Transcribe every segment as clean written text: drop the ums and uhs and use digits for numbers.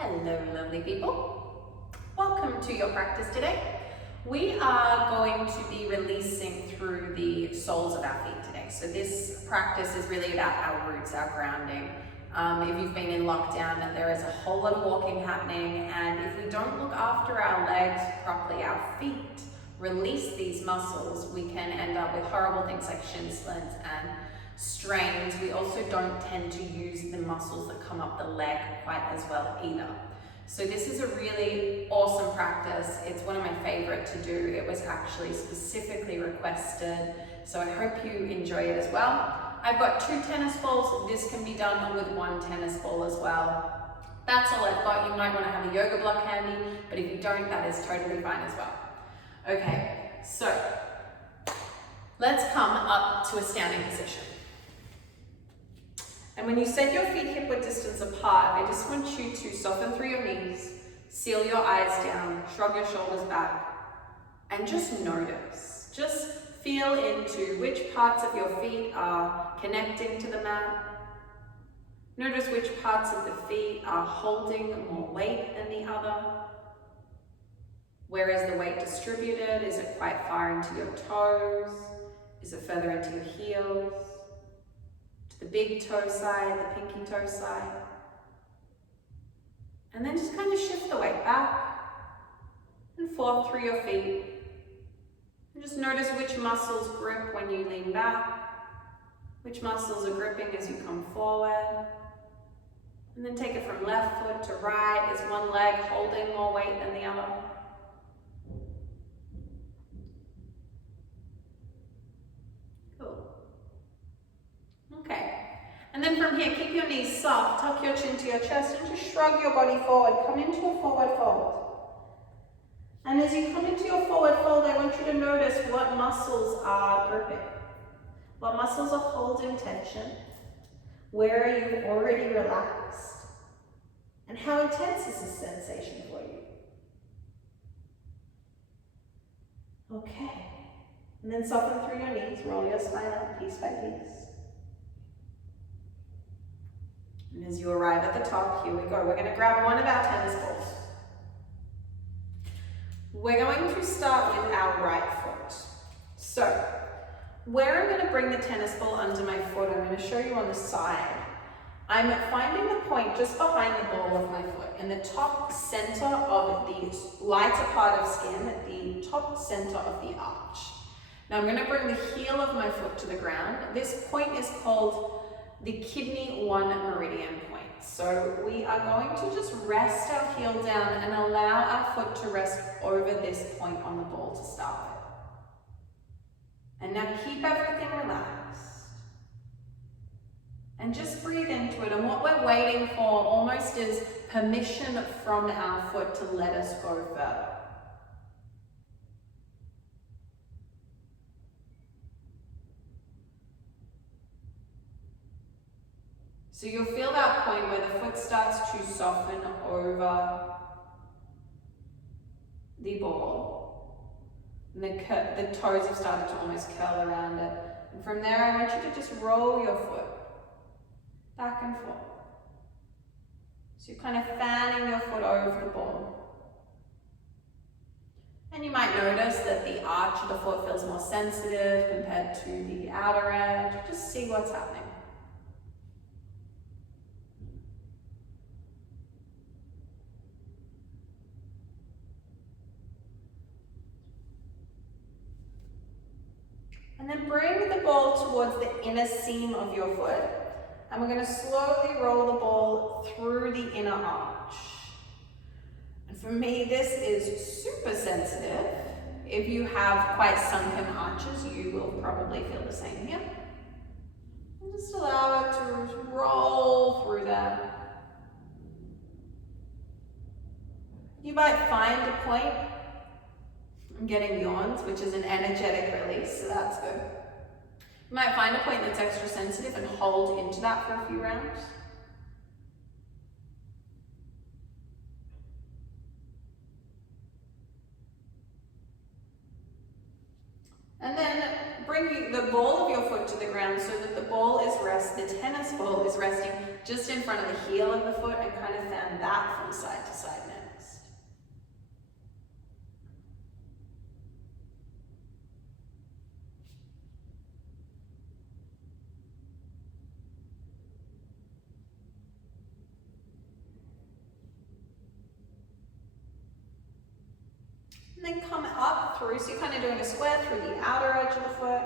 Hello lovely people, welcome to your practice today. We are going to be releasing through the soles of our feet today. So this practice is really about our roots, our grounding. If you've been in lockdown, there is a whole lot of walking happening, and if we don't look after our legs properly, our feet release these muscles, we can end up with horrible things like shin splints and strains. We also don't tend to use the muscles that come up the leg quite as well either. So this is a really awesome practice. It's one of my favorite to do. It was actually specifically requested, so I hope you enjoy it as well. I've got 2 tennis balls. This can be done with 1 tennis ball as well. That's all I've got. You might want to have a yoga block handy, but if you don't, that is totally fine as well. Okay, so let's come up to a standing position. And when you set your feet hip-width distance apart, I just want you to soften through your knees, seal your eyes down, shrug your shoulders back, and just notice. Just feel into which parts of your feet are connecting to the mat. Notice which parts of the feet are holding more weight than the other. Where is the weight distributed? Is it quite far into your toes? Is it further into your heels? The big toe side, the pinky toe side. And then just kind of shift the weight back and forth through your feet. And just notice which muscles grip when you lean back, which muscles are gripping as you come forward. And then take it from left foot to right. Is one leg holding more weight than the other? And then from here, keep your knees soft, tuck your chin to your chest, and just shrug your body forward. Come into a forward fold. And as you come into your forward fold, I want you to notice what muscles are gripping. What muscles are holding tension? Where are you already relaxed? And how intense is this sensation for you? Okay. And then soften through your knees, roll your spine up piece by piece. And as you arrive at the top, here we go. We're going to grab one of our tennis balls. We're going to start with our right foot. So, where I'm going to bring the tennis ball under my foot, I'm going to show you on the side. I'm finding the point just behind the ball of my foot, in the top center of the lighter part of skin, at the top center of the arch. Now I'm going to bring the heel of my foot to the ground. This point is called the kidney 1 meridian point. So we are going to just rest our heel down and allow our foot to rest over this point on the ball to start with. And now keep everything relaxed. And just breathe into it. And what we're waiting for almost is permission from our foot to let us go further. So you'll feel that point where the foot starts to soften over the ball. And the toes have started to almost curl around it. And from there, I want you to just roll your foot back and forth. So you're kind of fanning your foot over the ball. And you might notice that the arch of the foot feels more sensitive compared to the outer edge. Just see what's happening. And then bring the ball towards the inner seam of your foot. And we're going to slowly roll the ball through the inner arch. And for me, this is super sensitive. If you have quite sunken arches, you will probably feel the same here. And just allow it to roll through that. You might find a point. I'm getting yawns, which is an energetic release, so that's good. You might find a point that's extra sensitive and hold into that for a few rounds. And then bring the ball of your foot to the ground so that the tennis ball is resting just in front of the heel of the foot and kind of fan that from side to side next. And then come up through, so you're kind of doing a square through the outer edge of the foot.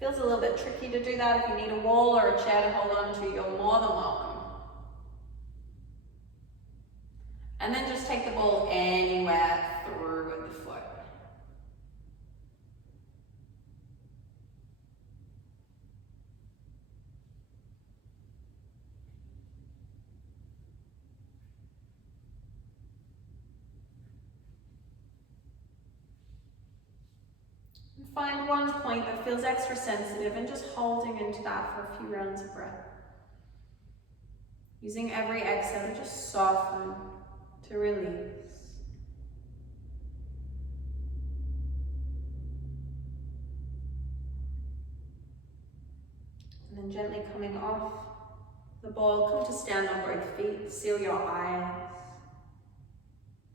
Feels a little bit tricky to do that. If you need a wall or a chair to hold on to, you're more than welcome. And then just take the ball anywhere through with the foot. Find one point that feels extra sensitive and just holding into that for a few rounds of breath. Using every exhale to just soften, to release. And then gently coming off the ball, come to stand on both feet, seal your eyes.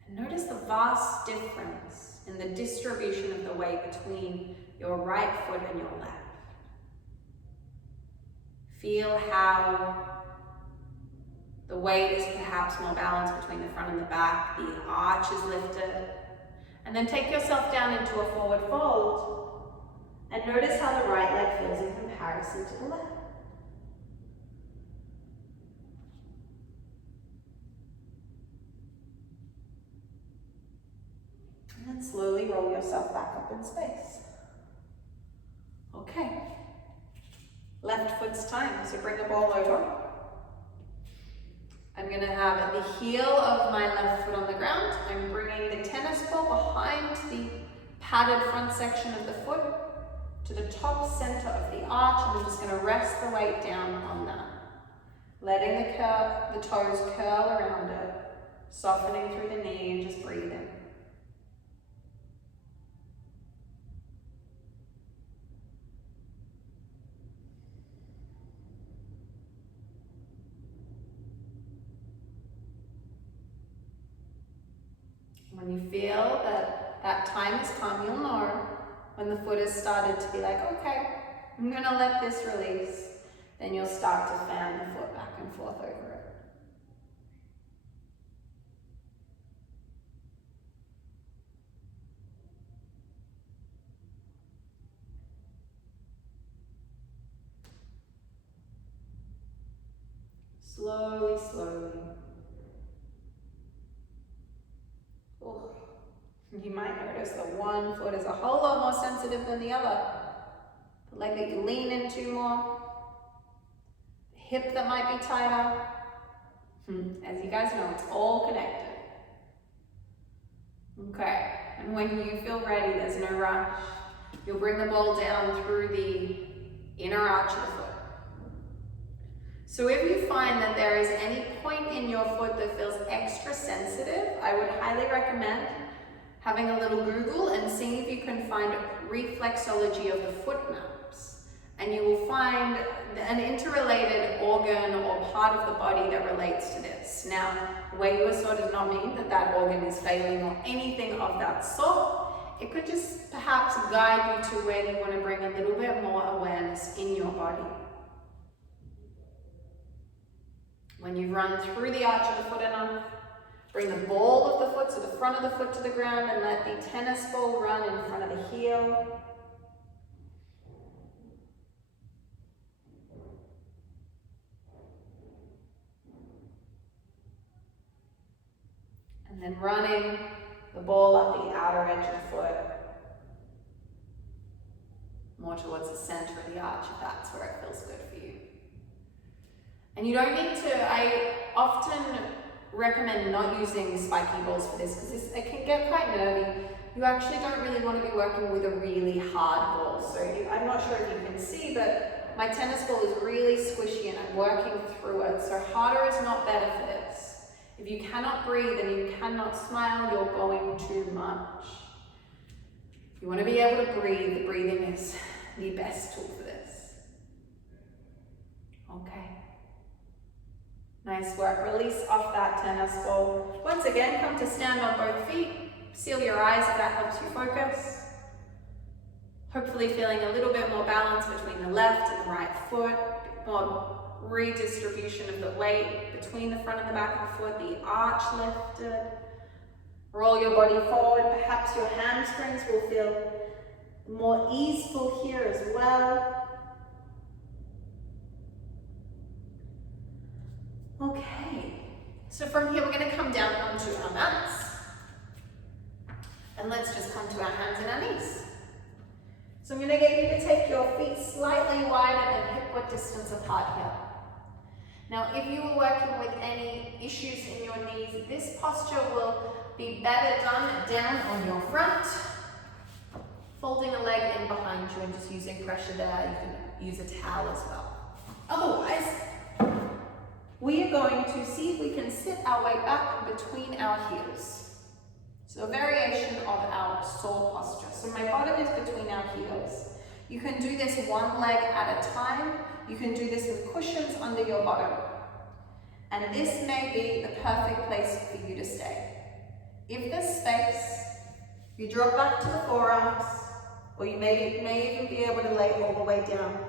And notice the vast difference in the distribution of the weight between your right foot and your left. Feel how the weight is perhaps more balanced between the front and the back, the arch is lifted. And then take yourself down into a forward fold and notice how the right leg feels in comparison to the left. And then slowly roll yourself back up in space. Okay. Left foot's time, so bring the ball over. I'm going to have the heel of my left foot on the ground. I'm bringing the tennis ball behind the padded front section of the foot to the top center of the arch, and I'm just going to rest the weight down on that. Letting the toes curl around it, softening through the knee and just breathing. When you feel that that time has come, you'll know when the foot has started to be like, okay, I'm going to let this release. Then you'll start to fan the foot back and forth over it. Slowly, slowly. Oh. You might notice that one foot is a whole lot more sensitive than the other. The leg that you lean into more. The hip that might be tighter. As you guys know, it's all connected. Okay, and when you feel ready, there's no rush. You'll bring the ball down through the inner arch of the foot. So if you find that there is any point in your foot that feels extra sensitive, I would highly recommend having a little Google and seeing if you can find reflexology of the foot maps. And you will find an interrelated organ or part of the body that relates to this. Now, wayward does not mean that that organ is failing or anything of that sort. It could just perhaps guide you to where you want to bring a little bit more awareness in your body. When you've run through the arch of the foot enough, bring the ball of the foot, so the front of the foot to the ground, and let the tennis ball run in front of the heel. And then running the ball up the outer edge of the foot, more towards the center of the arch, if that's where it feels good for you. And you don't need to, I often recommend not using spiky balls for this because it can get quite nervy. You actually don't really want to be working with a really hard ball. So I'm not sure if you can see, but my tennis ball is really squishy and I'm working through it. So harder is not better for this. If you cannot breathe and you cannot smile, you're going too much. You want to be able to breathe. The breathing is the best tool for this. Okay. Nice work. Release off that tennis ball. Once again, come to stand on both feet. Seal your eyes if that helps you focus. Hopefully feeling a little bit more balance between the left and the right foot. More redistribution of the weight between the front and the back of the foot. The arch lifted. Roll your body forward. Perhaps your hamstrings will feel more easeful here as well. Okay, so from here we're going to come down onto our mats. And let's just come to our hands and our knees. So I'm going to get you to take your feet slightly wider than hip-width distance apart here. Now, if you were working with any issues in your knees, this posture will be better done down on your front, folding a leg in behind you and just using pressure there. You can use a towel as well. Otherwise, we are going to see if we can sit our way back between our heels. So a variation of our saw posture. So my bottom is between our heels. You can do this one leg at a time. You can do this with cushions under your bottom. And this may be the perfect place for you to stay. If there's space, you drop back to the forearms, or you may even be able to lay all the way down.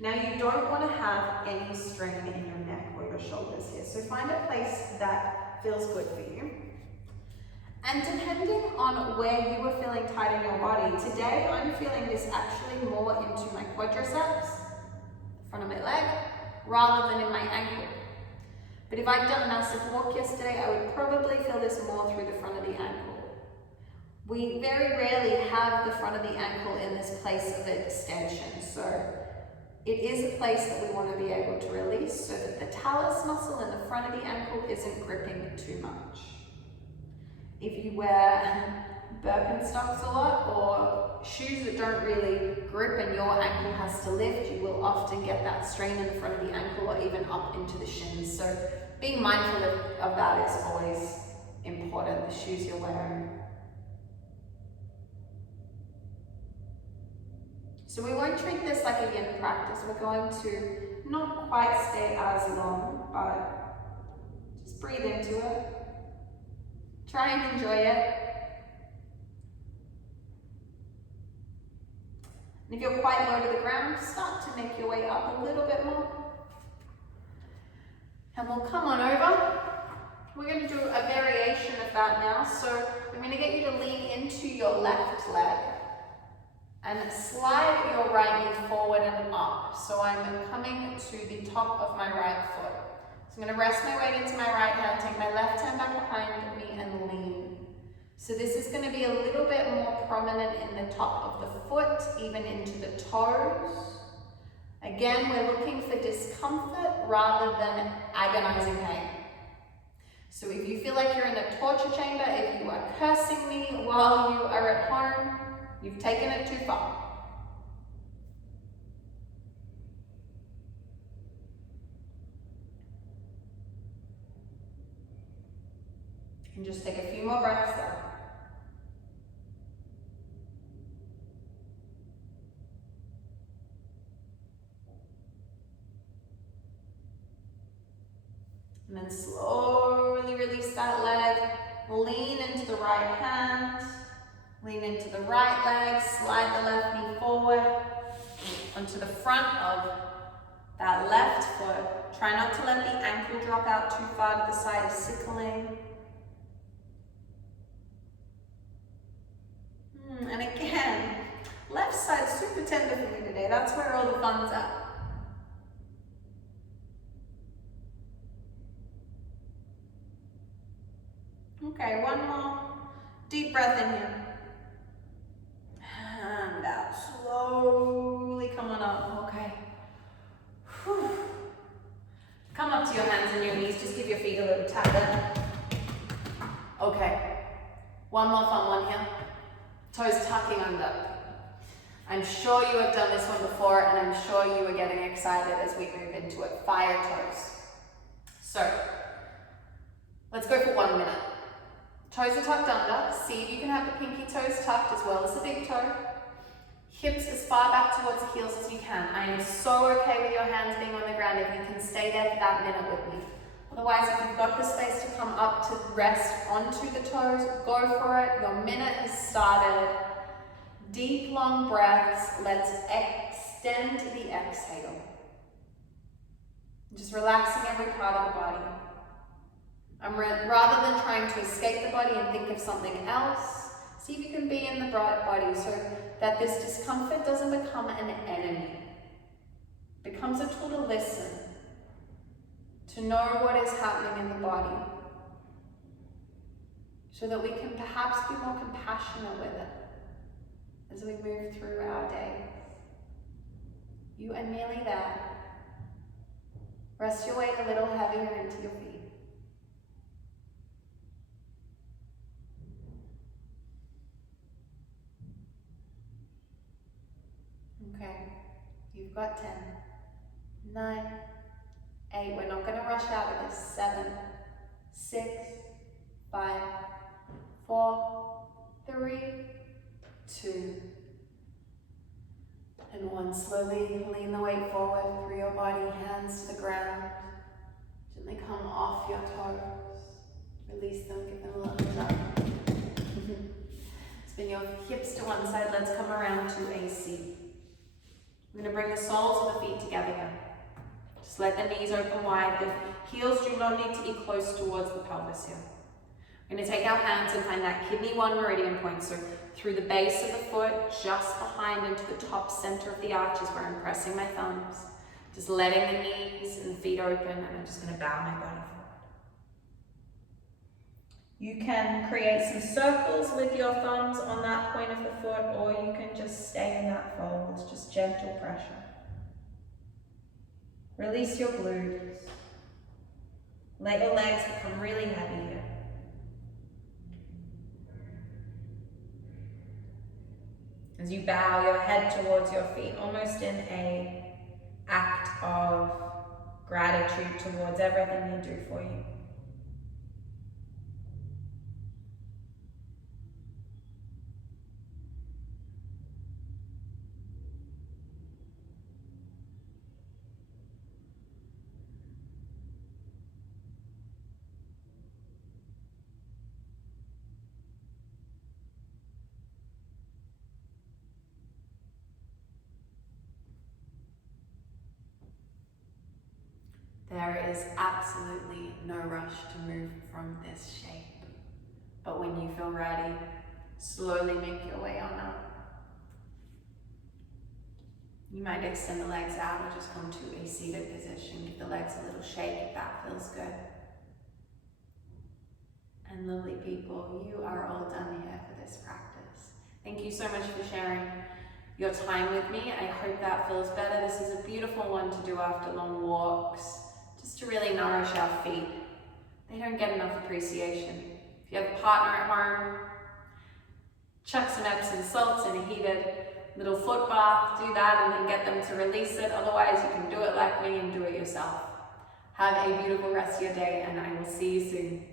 Now you don't want to have any strain in your neck or your shoulders here. So find a place that feels good for you. And depending on where you are feeling tight in your body, today I'm feeling this actually more into my quadriceps, the front of my leg, rather than in my ankle. But if I'd done a massive walk yesterday, I would probably feel this more through the front of the ankle. We very rarely have the front of the ankle in this place of extension. So it is a place that we want to be able to release so that the talus muscle in the front of the ankle isn't gripping too much. If you wear Birkenstocks a lot or shoes that don't really grip and your ankle has to lift, you will often get that strain in the front of the ankle or even up into the shins. So being mindful of that is always important, the shoes you're wearing. So we won't treat this like a yin practice. We're going to not quite stay as long, but just breathe into it. Try and enjoy it. And if you're quite low to the ground, start to make your way up a little bit more. And we'll come on over. We're going to do a variation of that now. So I'm going to get you to lean into your left leg and slide your right knee forward and up. So I'm coming to the top of my right foot. So I'm going to rest my weight into my right hand, take my left hand back behind me and lean. So this is going to be a little bit more prominent in the top of the foot, even into the toes. Again, we're looking for discomfort rather than agonizing pain. So if you feel like you're in a torture chamber, if you are cursing me while you are at home, you've taken it too far. And just take a few more breaths there. And then slowly release that leg. Lean into the right hand. Lean into the right leg. Slide the left knee forward onto the front of that left foot. Try not to let the ankle drop out too far to the side of sickling. And again, left side super tender for me today. That's where all the fun's at. Okay, one more deep breath in here. And out. Slowly come on up. Okay. Whew. Come up to your hands and your knees. Just give your feet a little tap there. Okay. One more fun one here. Toes tucking under. I'm sure you have done this one before, and I'm sure you are getting excited as we move into it. Fire toes. So, let's go for 1 minute. Toes are tucked under. See if you can have the pinky toes tucked as well as the big toe. Hips as far back towards the heels as you can. I am so okay with your hands being on the ground if you can stay there for that minute with me. Otherwise, if you've got the space to come up to rest onto the toes, go for it. Your minute has started. Deep, long breaths. Let's extend the exhale. Just relaxing every part of the body. Rather than trying to escape the body and think of something else, see if you can be in the body so that this discomfort doesn't become an enemy. It becomes a tool to listen, to know what is happening in the body, so that we can perhaps be more compassionate with it as we move through our day. You are nearly there. Rest your weight a little heavier into your feet. Okay, you've got 10, 9, 8, we're not going to rush out of this, 7, 6, 5, 4, 3, 2, and 1. Slowly lean the weight forward through your body, hands to the ground. Gently come off your toes. Release them, give them a little tug. Spin your hips to one side. Let's come around to a seat. I'm going to bring the soles of the feet together here. Just let the knees open wide. The heels do not need to be close towards the pelvis here. We're going to take our hands and find that kidney 1 meridian point. So through the base of the foot, just behind into the top center of the arch is where I'm pressing my thumbs. Just letting the knees and the feet open, and I'm just going to bow my body forward. You can create some circles with your thumbs on that point of the foot, or you can just stay in that fold. It's just gentle pressure. Release your glutes. Let your legs become really heavy here. As you bow your head towards your feet, almost in an act of gratitude towards everything they do for you. There is absolutely no rush to move from this shape. But when you feel ready, slowly make your way on up. You might extend the legs out or just come to a seated position. Give the legs a little shake if that feels good. And lovely people, you are all done here for this practice. Thank you so much for sharing your time with me. I hope that feels better. This is a beautiful one to do after long walks, just to really nourish our feet. They don't get enough appreciation. If you have a partner at home, chuck some Epsom salts in a heated little foot bath, do that, and then get them to release it. Otherwise, you can do it like me and do it yourself. Have a beautiful rest of your day, and I will see you soon.